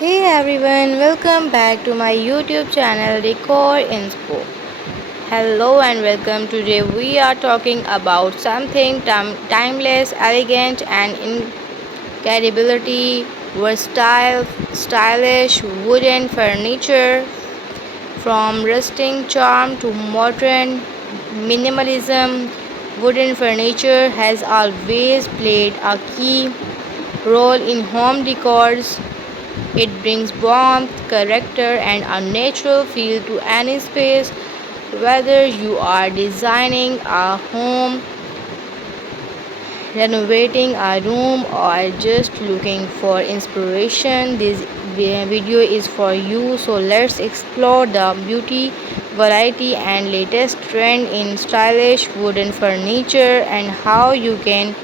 Hey everyone, welcome back to my YouTube channel Decor Inspo. Hello and welcome. Today we are talking about something timeless, elegant, and incredibility versatile, stylish wooden furniture. From rustic charm to modern minimalism, wooden furniture has always played a key role in home decors. It brings warmth, character, and a natural feel to any space. Whether you are designing a home, renovating a room, or just looking for inspiration, this video is for you. So let's explore the beauty, variety, and latest trend in stylish wooden furniture and how you can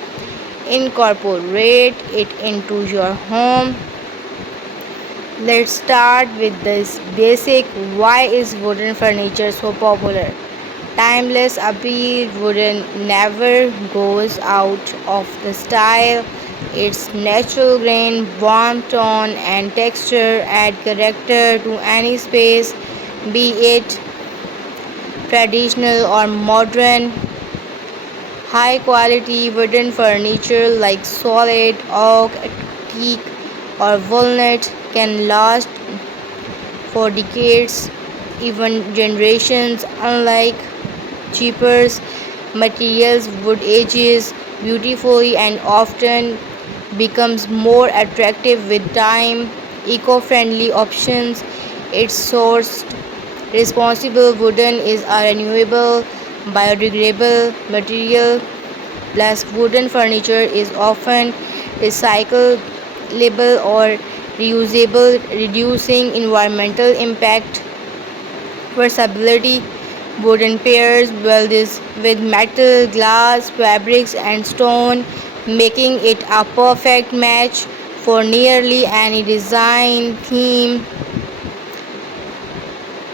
incorporate it into your home. Let's start with this basic. Why is wooden furniture so popular? Timeless appeal, wooden never goes out of the style. Its natural grain, warm tone, and texture add character to any space, be it traditional or modern. High quality wooden furniture like solid oak, teak, or walnut can last for decades, even generations. Unlike cheaper materials, wood ages beautifully and often becomes more attractive with time. Eco-friendly options. Its sourced responsible wooden is a renewable, biodegradable material. Plus, wooden furniture is often recyclable or reusable, reducing environmental impact. Versatility. Wooden pairs well this with metal, glass, fabrics, and stone, making it a perfect match for nearly any design theme.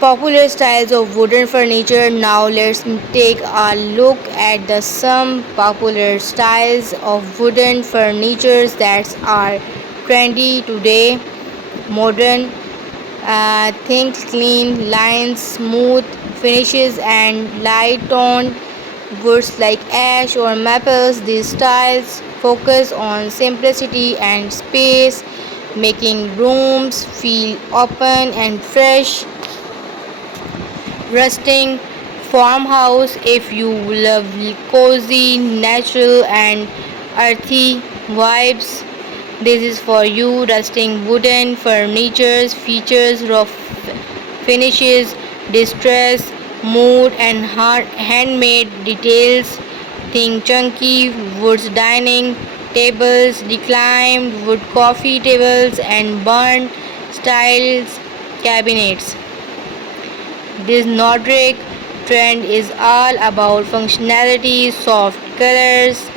Popular styles of wooden furniture. Now let's take a look at the some popular styles of wooden furniture that are trendy today. Modern, think clean lines, smooth finishes, and light toned woods like ash or maples. These styles focus on simplicity and space, making rooms feel open and fresh. Rusting farmhouse. If you love cozy, natural, and earthy vibes, this is for you. Rusting wooden furnitures features rough finishes, distress, mood, and handmade details. Think chunky woods dining tables, reclined wood coffee tables, and burnt styles cabinets. This Nordic trend is all about functionality, soft colors,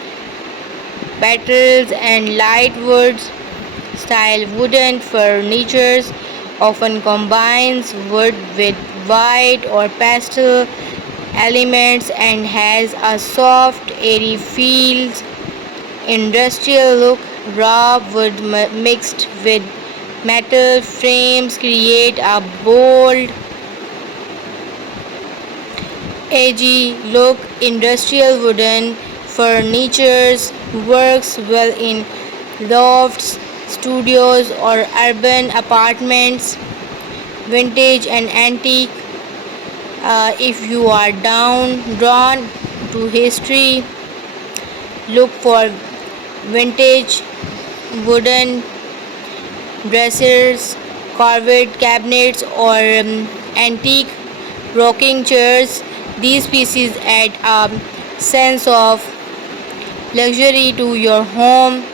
petals, and light woods. Style wooden furniture often combines wood with white or pastel elements and has a soft, airy feel. Industrial look. Raw wood mixed with metal frames create a bold, edgy look. Industrial wooden furnitures works well in lofts, studios, or urban apartments. Vintage and antique. If you are drawn to history, look for vintage wooden dressers, carved cabinets, or antique rocking chairs. These pieces add a sense of luxury to your home.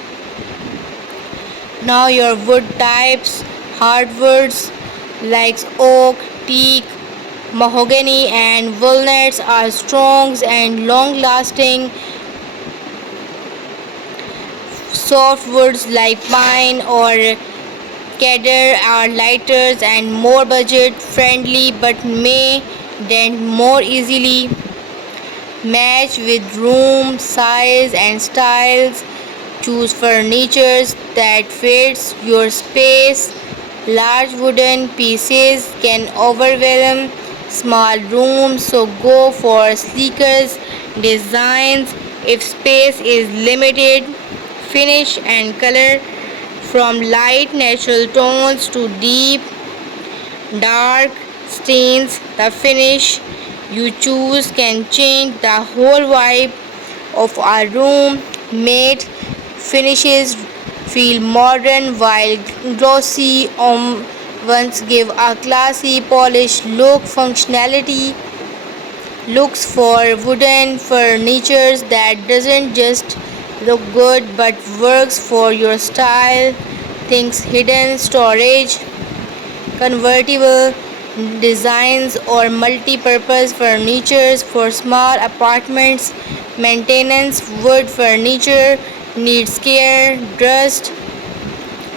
Now, your wood types. Hardwoods like oak, teak, mahogany, and walnuts are strong and long lasting. Softwoods like pine or cedar are lighter and more budget friendly but may dent more easily. Match with room size and styles. Choose furniture that fits your space Large wooden pieces can overwhelm small rooms, so go for sleeker designs if space is limited. Finish and color from light natural tones to deep dark stains. The finish you choose can change the whole vibe of our room. Matte finishes feel modern while glossy ones give a classy polished look. Functionality looks for wooden furniture that doesn't just look good but works for your style. Things hidden storage, convertible designs, or multi-purpose furniture for small apartments. Maintenance wood furniture needs care, dust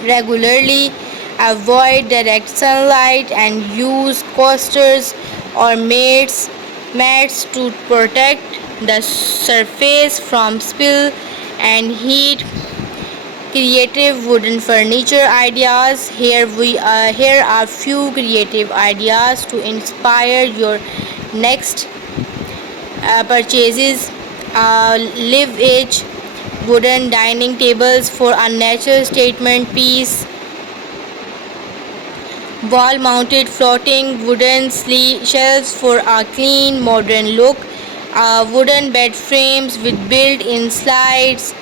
regularly, avoid direct sunlight, and use coasters or mats to protect the surface from spill and heat. Creative wooden furniture ideas. Here are few creative ideas to inspire your next purchases. Live edge wooden dining tables for a natural statement piece. Wall mounted floating wooden shelves for a clean modern look. Wooden bed frames with built in slides.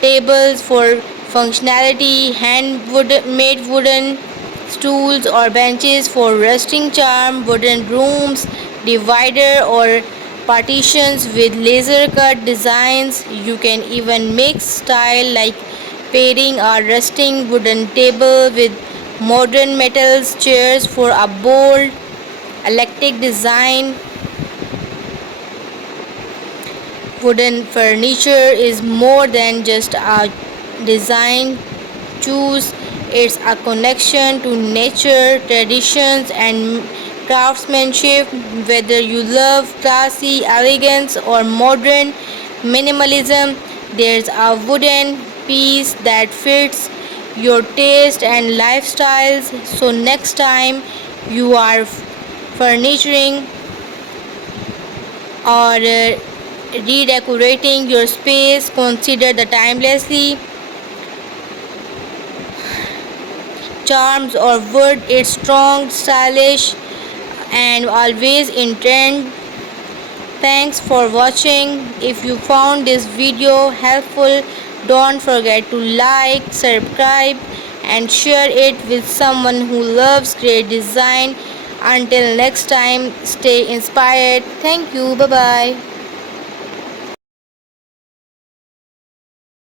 Tables for functionality. Made wooden stools or benches for resting charm. Wooden rooms, divider or partitions with laser cut designs. You can even mix style like pairing a resting wooden table with modern metals chairs for a bold eclectic design. Wooden furniture is more than just a design choose. It's a connection to nature, traditions, and craftsmanship. Whether you love classy elegance or modern minimalism, there's a wooden piece that fits your taste and lifestyles. So next time you are furnituring or redecorating your space, consider the timelessly charms or wood. It's strong, stylish, and always in trend. Thanks for watching. If you found this video helpful, don't forget to like, subscribe, and share it with someone who loves great design. Until next time, stay inspired. Thank you. Bye bye.